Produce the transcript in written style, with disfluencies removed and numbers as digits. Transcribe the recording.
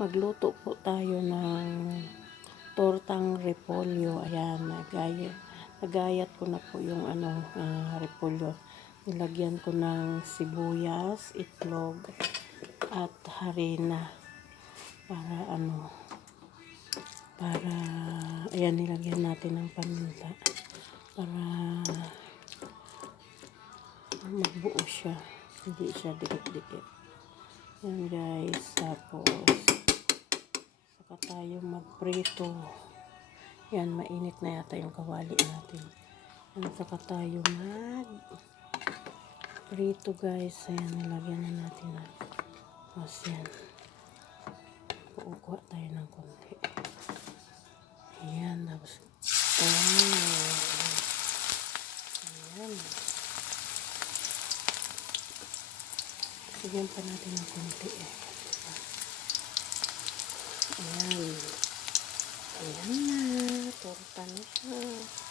magluto po tayo ng tortang repolyo. Ayan, nagayat ko na po yung repolyo. Nilagyan ko ng sibuyas, itlog, at harina para ayan, nilagyan natin ng paminta para magbuo siya, hindi siya dikit-dikit. Yan guys, tapos saka tayo magprito. Yan, mainit na yata yung kawali natin. Yan, saka tayo magprito guys. Ayan, nilagyan na natin na. Tapos yan, kukuha tayo ng konti. Ayan, tapos ayan, sigyan pa natin ng konti Ayan. Ayan na. Torta na siya.